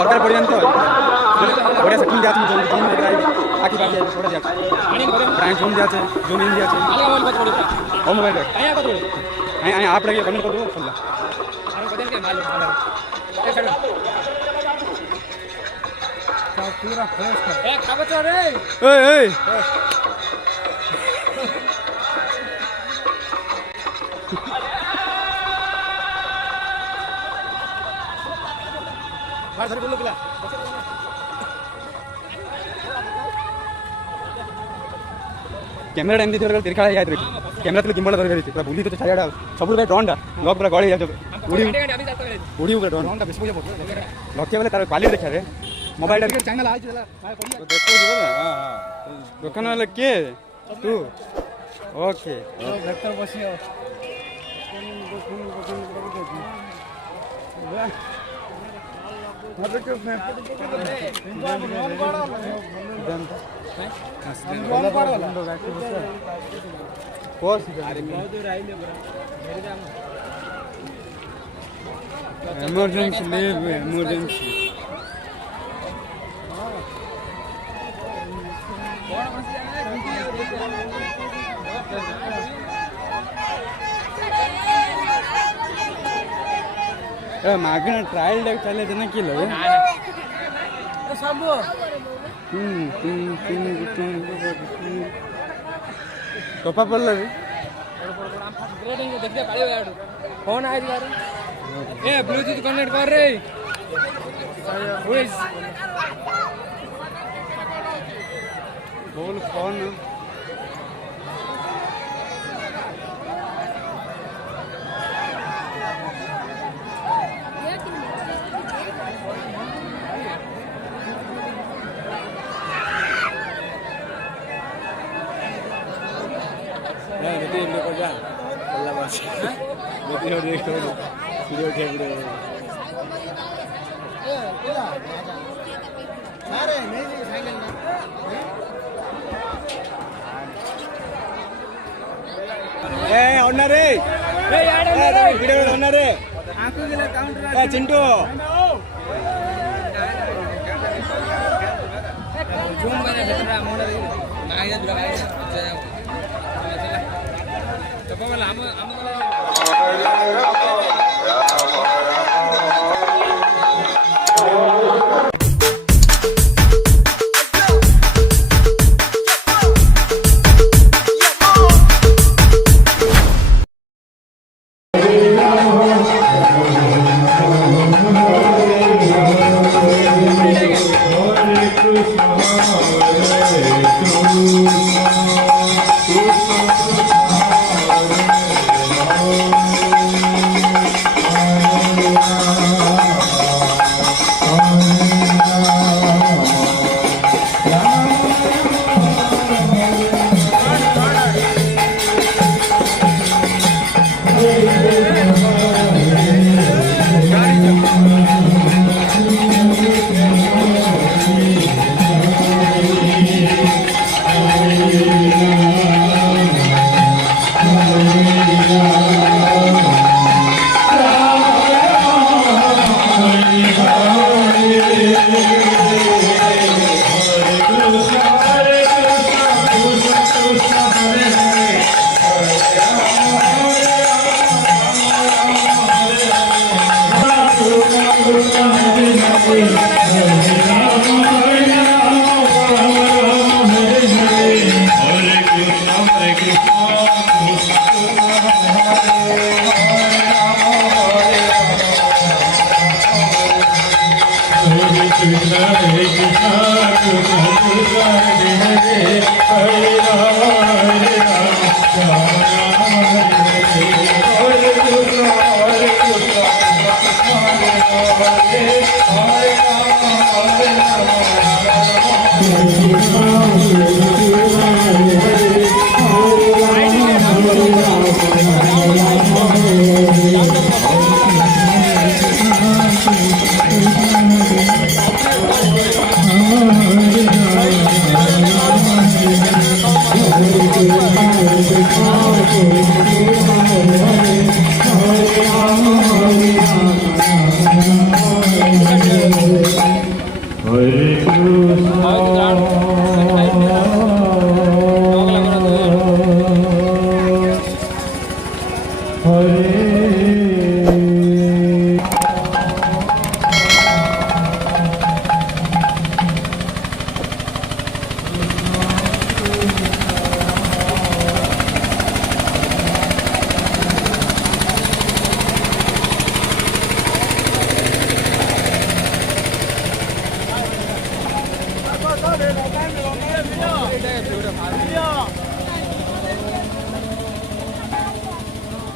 दरकार पड़े तो बढ़िया से टीम जाती आखी बाकी थोड़ा जाते प्राइम जोन जाते जोन इन जाते ओ मोबाइल आप लगे कमेंट कर दो पूरा फ्रेश ए खाबत रे ए कैमेरा एमती तिरखा जाए कैमेरा गिंबल दरकार बुली तो छाड़ा सब ड्रोन लॉक पूरा गड़ी उड़ी उड़ी ड्रोन लक्ष्य बोले तार क्वालिटी देखा मोबाइल चैनल दुकान वाले के तू ओके emergency leave emergency मागना ट्रायल डे चले थे ना कि लो सब कपा पड़ लगे फोन आए यार ए ब्लूटूथ कनेक्ट कर रे बोल फोन चिंटू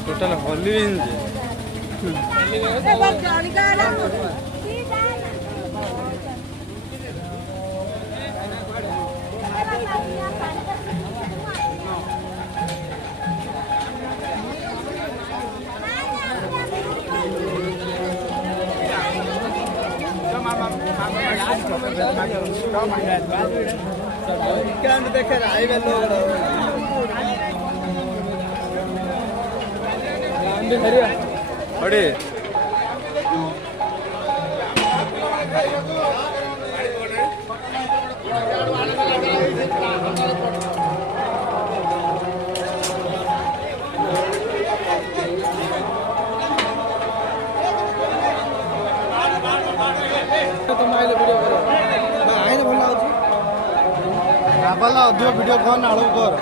टोटल हॉलीविंग अरे वीडियो कौन आलू कर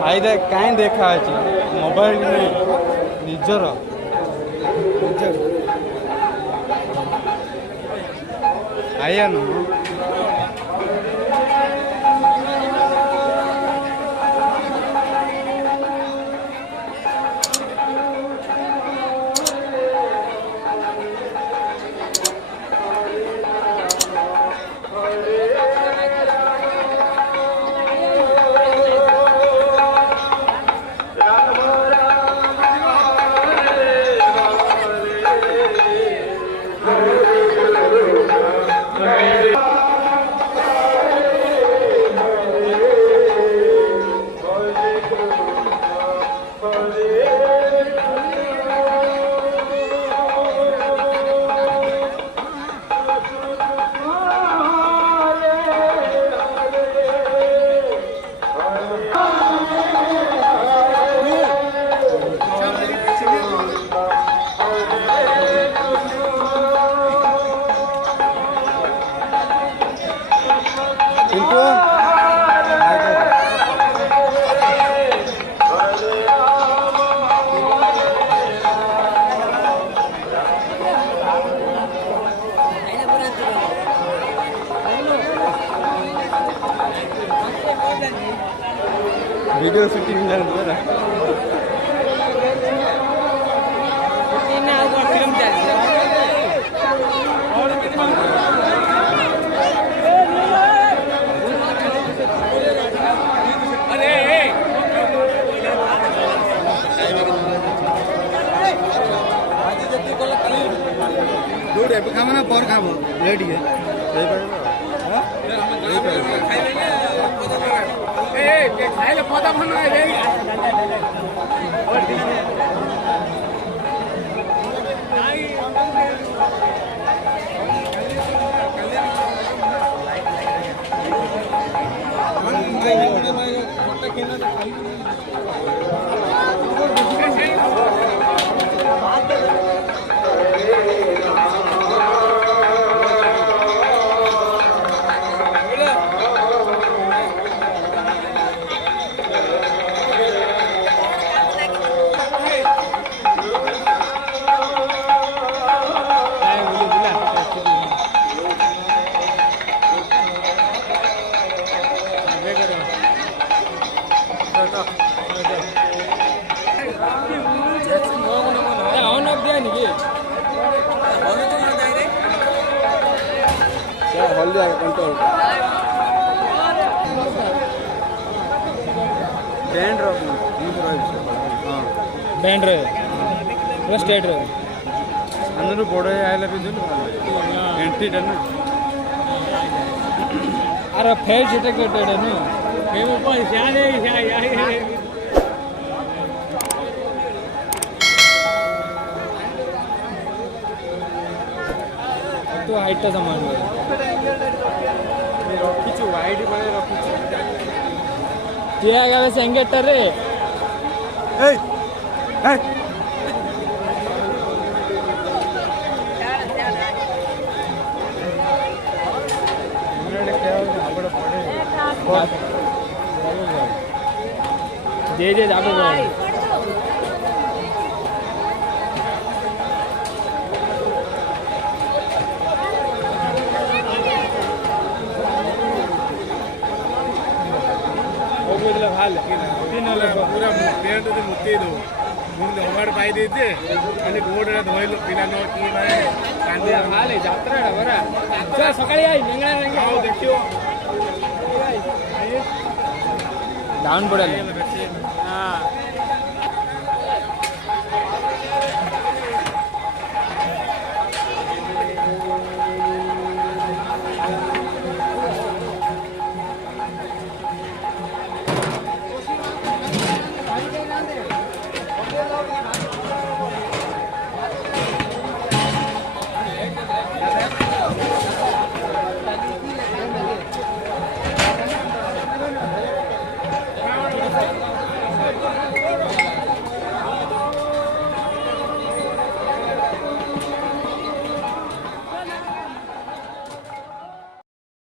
फायदा कहीं देखा है मोबाइल में निजर आया न वीडियो शूटिंग खाना पर खाब लेट खाइले पता ଜଲ୍ଦି କଣ୍ଟ୍ରୋଲ ବ୍ୟାଣ୍ଡ ହଁ बैंड रे पूरा स्टेट रे అందరూ బోర్డు ఆయిల్ పిజులు ఎంట్రీ డన్ अरे फेज टिकटेड है नु के ऊपर शाने तो हाइट तो समान है ରଖିଛୁ ୱାଇଡ୍ ମାନେ ରଖିଛୁ किया गया वैसे एंगेटर रे ଏଇ ଏଇ जे जे जाबो ଭଲ ପୁରା ପେଣ୍ଟ ମୁତେଇ ଦଉ ମୁଁ ଅୱାର୍ଡ ପାଇ ଦେଇଛେ ଖାଲି ଗୋଡ଼ରେ ଧୋଇଲୁ ପିଲା ନ କି ମାନେ କାନ୍ଦି हाले यात्रा रे बरा जा सकाळी आई निंगळा ଦେଖିବ डाउन पडले